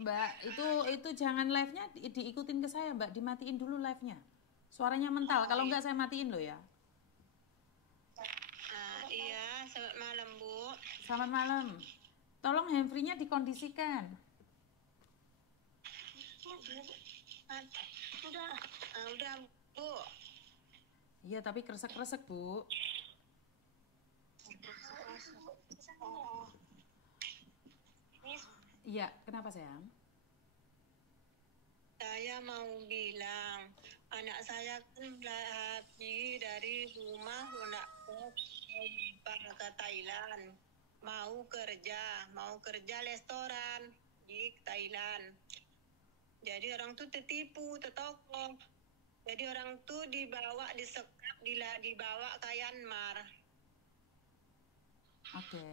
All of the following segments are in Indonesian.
Mbak, itu jangan live-nya diikutin ke saya, Mbak. Dimatiin dulu live-nya. Suaranya mental. Kalau enggak saya matiin loh ya. Iya, selamat malam, Bu. Selamat malam. Tolong handfree-nya dikondisikan. Udah, Bu. Iya, tapi kresek-kresek, Bu. Iya, kenapa sayang? Saya mau bilang, anak saya kan pergi dari rumah ke Thailand. Mau kerja restoran di Thailand. Jadi orang tuh tertipu, tertokok. Jadi orang tuh disekap, dibawa ke Myanmar. Oke.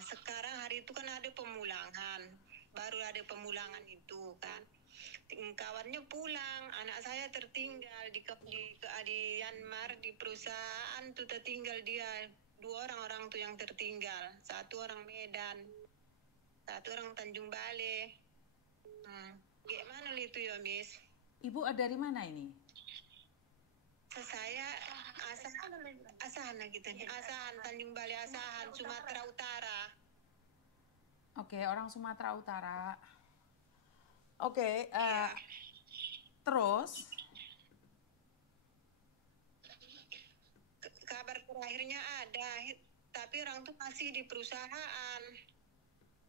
Sekarang hari itu kan ada pemulangan, baru ada pemulangan itu kan. Kawannya pulang, anak saya tertinggal di Myanmar, di perusahaan tuh tertinggal dia. 2 orang tuh yang tertinggal, 1 orang Medan, 1 orang Tanjung Balai. Gimana itu ya, Miss? Ibu dari mana ini? Saya Asahan gitu nih. Asahan Tanjung Balai, Asahan Sumatera Utara. Oke, orang Sumatera Utara. Oke, Iya. terus Kabar terakhirnya ada, tapi orang tuh masih di perusahaan.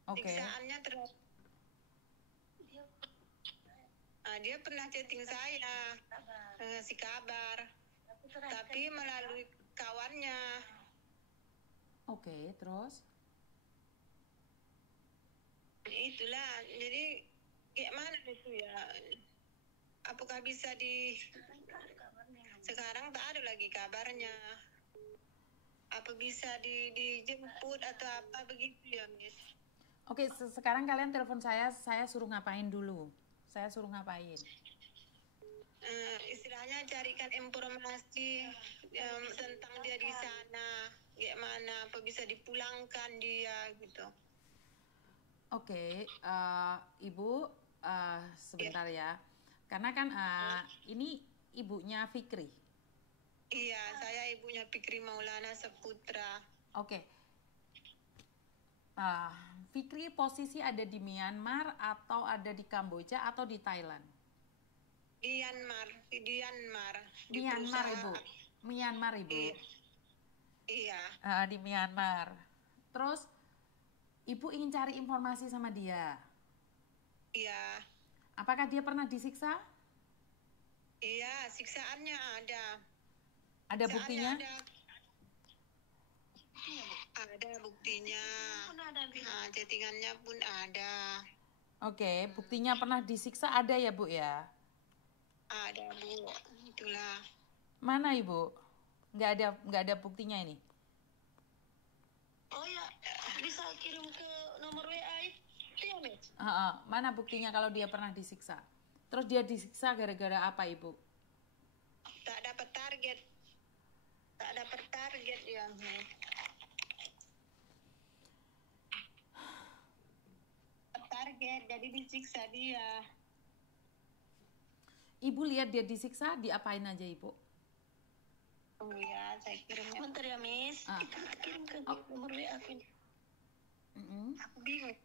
oke. Siksaannya dia pernah chatting saya, ngasih kabar, tapi melalui kawannya. Oke, terus Itulah, jadi gimana itu ya? Apakah bisa sekarang tak ada lagi kabarnya? Apa bisa dijemput atau apa begitu ya, Miss? oke, sekarang kalian telepon saya suruh ngapain dulu? Saya suruh ngapain? Istilahnya carikan informasi tentang dia di sana, gimana, apa bisa dipulangkan dia gitu. Oke, Ibu, sebentar ya. Karena kan ini ibunya Fikri. Iya, saya ibunya Fikri Maulana Saputra. Oke. Fikri posisi ada di Myanmar atau ada di Kamboja atau di Thailand? Di Myanmar. Myanmar, Ibu. Myanmar, Ibu. Iya. Di Myanmar. Terus Ibu ingin cari informasi sama dia. Iya. Apakah dia pernah disiksa? Iya, siksaannya ada. Ada buktinya? Ada buktinya. Chattingannya pun ada. Oke, buktinya pernah disiksa ada ya, Bu ya? Ada, Bu. Itulah. Mana, Ibu? Nggak ada buktinya ini. Oh ya, bisa kirim ke nomor WA itu ya, Miss? Mana buktinya kalau dia pernah disiksa? Terus dia disiksa gara-gara apa, Ibu? Tak dapat target ya, Miss. Target, jadi disiksa dia. Ibu lihat dia disiksa, diapain aja, Ibu? Oh ya, saya kirimnya. Bentar ya, Miss. Kita kirim ke nomor WA aku. Aku bingung.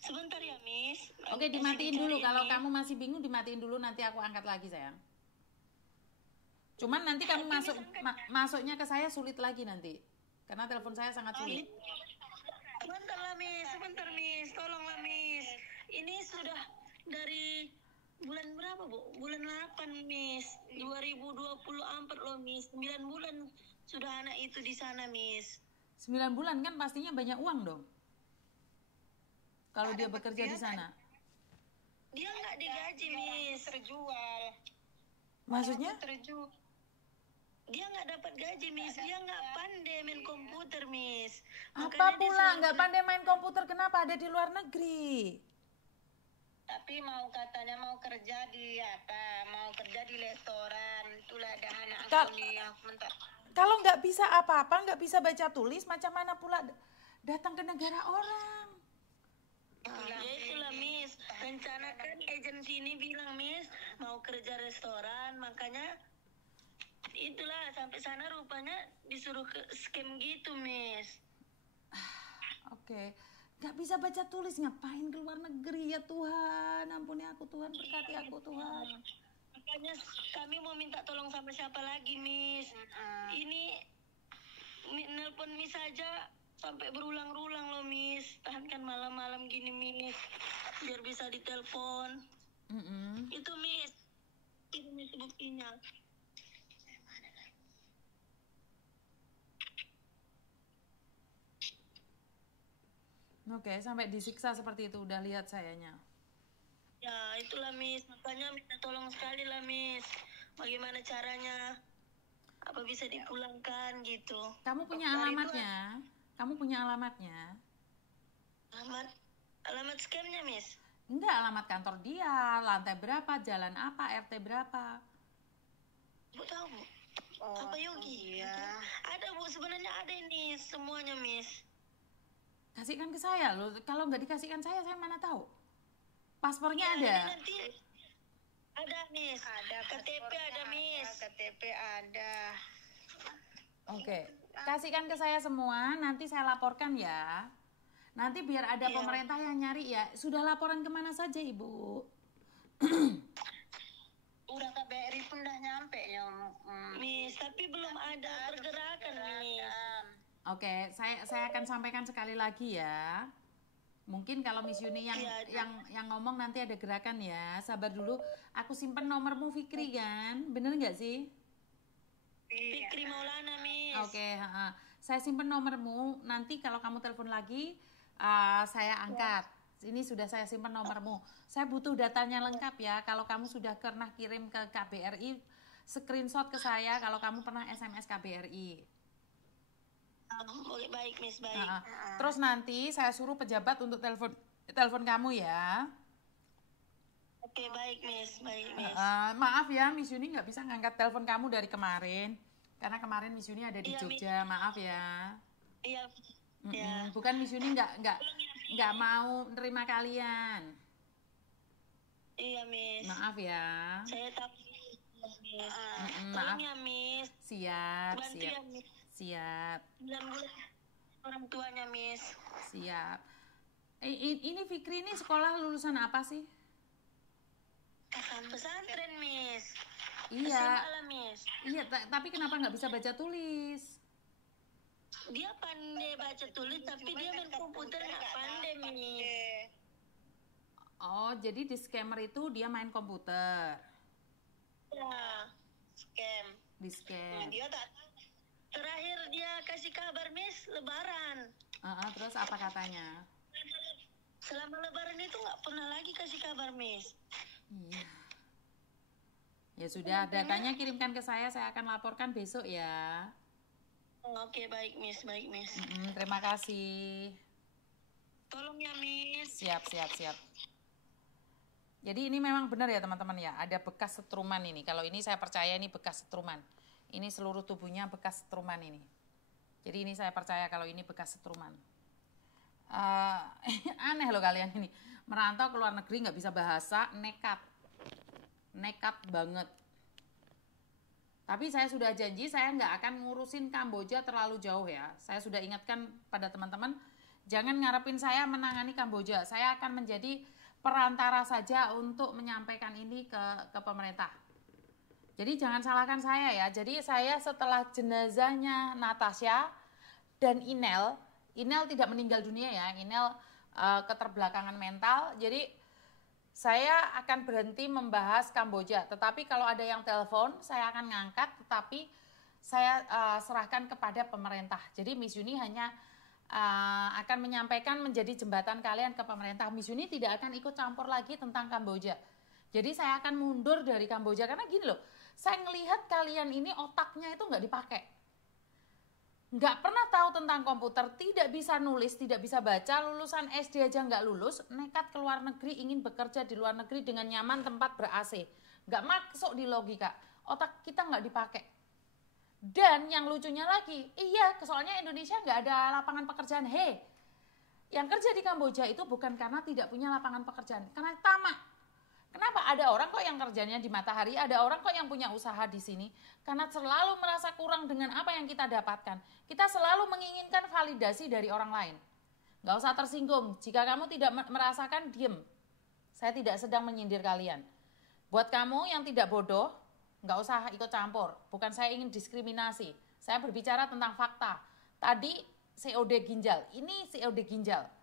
Sebentar ya, Miss. Oke, dimatiin dulu. Kalau kamu masih bingung, dimatiin dulu. Nanti aku angkat lagi, sayang. Cuman nanti kamu masuknya ke saya sulit lagi nanti. Karena telepon saya sangat sulit. Sebentar lah, Miss. Tolonglah, Miss. Ini sudah dari bulan berapa, Bu? Bulan 8, Miss. 2024 loh, Miss. 9 bulan sudah anak itu di sana, Miss. 9 bulan kan pastinya banyak uang dong. Kalau dia bekerja di sana. Dia nggak digaji, Miss. Terjual. Maksudnya? Dia nggak dapat gaji, Miss. Dia nggak pandai main komputer, Miss. Apa pula nggak pandai main komputer? Kenapa ada di luar negeri? Tapi katanya mau kerja di restoran. Itulah ada anak aku nih. Kalau nggak bisa apa-apa, nggak bisa baca tulis, macam mana pula datang ke negara orang? teman sini bilang, Miss, mau kerja restoran, makanya itulah sampai sana rupanya disuruh ke scam gitu, Miss. Oke. Gak bisa baca tulis, ngapain ke luar negeri ya Tuhan? Ampuni aku Tuhan, berkati aku Tuhan. Makanya kami mau minta tolong sama siapa lagi, Miss. Ini nelpon Miss saja sampai berulang-ulang loh, Miss. Tahankan malam-malam gini, Miss, biar bisa ditelepon. Itu, Miss. Itu, Miss, buktinya. Oke, sampai disiksa seperti itu, udah lihat sayanya. Ya, itulah, Miss. Makanya minta tolong sekali lah, Miss. Bagaimana caranya? Apa bisa dipulangkan gitu? Kamu punya alamatnya? Kamu punya alamatnya? Alamat scamnya, Miss? Enggak, alamat kantor dia, lantai berapa, jalan apa, RT berapa? Bu tahu, Bu? Apa Yogi? Iya. Ada, Bu, sebenarnya ada ini semuanya, Miss. Kasihkan ke saya loh. Kalau nggak dikasihkan saya mana tahu. Paspornya Ya, ada. ini nanti ada, Miss. Ada KTP ada, Miss. KTP ada. Oke, kasihkan ke saya semua, nanti saya laporkan ya. Nanti biar ada Iya. pemerintah yang nyari ya. Sudah laporan kemana saja, Ibu? Udah KBRI pun udah nyampe ya. Miss, tapi belum ada pergerakan, Miss. Oke, saya akan sampaikan sekali lagi ya. Mungkin kalau Miss Yuni yang ngomong nanti ada gerakan ya. Sabar dulu, aku simpen nomormu Fikri kan? Bener nggak sih? Fikri Maulana, Miss. Oke, saya simpen nomormu. Nanti kalau kamu telepon lagi, saya angkat. Ini sudah saya simpen nomormu. Saya butuh datanya lengkap ya. Kalau kamu sudah pernah kirim ke KBRI, screenshot ke saya kalau kamu pernah SMS KBRI. Boleh, baik, Miss, baik. Terus nanti saya suruh pejabat untuk telepon kamu ya. Oke, baik, Miss, baik, Miss. Maaf ya, Miss Yuni nggak bisa ngangkat telepon kamu dari kemarin. Karena kemarin Miss Yuni ada di Iya, Jogja, maaf ya. Iya. Ya. Bukan Miss Yuni nggak mau nerima kalian. Iya, Miss. Maaf ya. Saya tahu, Miss. Maaf. Tolong ya, Miss. Siap, Bantu siap, ya, Miss. siap, 9 bulan orang tuanya, Miss. siap. Ini Fikri ini sekolah lulusan apa sih? Pesantren, Miss. Iya, SMA lah, Miss. iya. Tapi kenapa nggak bisa baca tulis? Dia pandai baca tulis, tapi dia main komputer nggak pandai, Miss. Oh, jadi di scammer itu dia main komputer, Ya. Scam. di scam. Dia tak Terakhir dia kasih kabar, Miss, Lebaran. Terus apa katanya? Selama Lebaran itu nggak pernah lagi kasih kabar, Miss. Iya. Ya sudah, datanya kirimkan ke saya akan laporkan besok ya. Oke, baik, Miss, baik, Miss. Terima kasih. Tolong ya, Miss. Siap. Jadi ini memang benar ya teman-teman ya, ada bekas setruman ini. Kalau ini saya percaya ini bekas setruman. Ini seluruh tubuhnya bekas setruman ini. Jadi ini saya percaya kalau ini bekas setruman. Aneh loh kalian ini. Merantau ke luar negeri nggak bisa bahasa, nekat banget. Tapi saya sudah janji saya nggak akan ngurusin Kamboja terlalu jauh ya. Saya sudah ingatkan pada teman-teman, jangan ngarepin saya menangani Kamboja. Saya akan menjadi perantara saja untuk menyampaikan ini ke pemerintah. Jadi jangan salahkan saya ya. Jadi saya setelah jenazahnya Natasha dan Inel tidak meninggal dunia ya. Inel keterbelakangan mental. Jadi saya akan berhenti membahas Kamboja. Tetapi kalau ada yang telepon, saya akan ngangkat. Tetapi saya serahkan kepada pemerintah. Jadi Miss Yuni hanya akan menyampaikan menjadi jembatan kalian ke pemerintah. Miss Yuni tidak akan ikut campur lagi tentang Kamboja. Jadi saya akan mundur dari Kamboja. Karena gini loh, saya ngelihat kalian ini otaknya itu nggak dipakai. Nggak pernah tahu tentang komputer, tidak bisa nulis, tidak bisa baca, lulusan SD aja nggak lulus, nekat ke luar negeri, ingin bekerja di luar negeri dengan nyaman, tempat ber-AC. Nggak masuk di logika, otak kita nggak dipakai. Dan yang lucunya lagi, iya soalnya Indonesia nggak ada lapangan pekerjaan. Yang kerja di Kamboja itu bukan karena tidak punya lapangan pekerjaan, karena tamak. Kenapa ada orang kok yang kerjanya di matahari, ada orang kok yang punya usaha di sini? Karena selalu merasa kurang dengan apa yang kita dapatkan. Kita selalu menginginkan validasi dari orang lain. Gak usah tersinggung, jika kamu tidak merasakan, diem. Saya tidak sedang menyindir kalian. Buat kamu yang tidak bodoh, gak usah ikut campur. Bukan saya ingin diskriminasi, saya berbicara tentang fakta. Tadi COD ginjal, ini COD ginjal.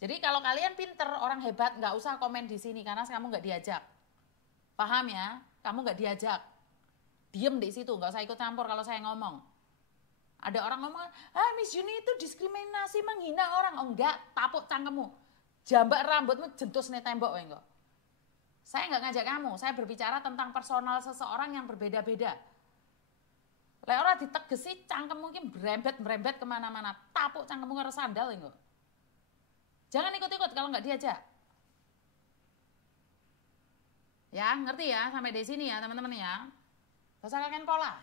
Jadi kalau kalian pinter, orang hebat, nggak usah komen di sini karena kamu nggak diajak. Paham ya? Kamu nggak diajak. Diem di situ, nggak usah ikut campur kalau saya ngomong. Ada orang ngomong, Miss Yuni itu diskriminasi, menghina orang. Oh enggak, tapuk cangkemmu. Jambak rambutmu, jentus nih tembok. Enggak. Saya nggak ngajak kamu, saya berbicara tentang personal seseorang yang berbeda-beda. Lek ora ditegesi cangkem mungkin berembet kemana-mana. Tapuk cangkemmu karo sandal enggak. Jangan ikut-ikut kalau nggak diajak. Ya, ngerti ya sampai di sini ya teman-teman ya. Gak usah kakek pola.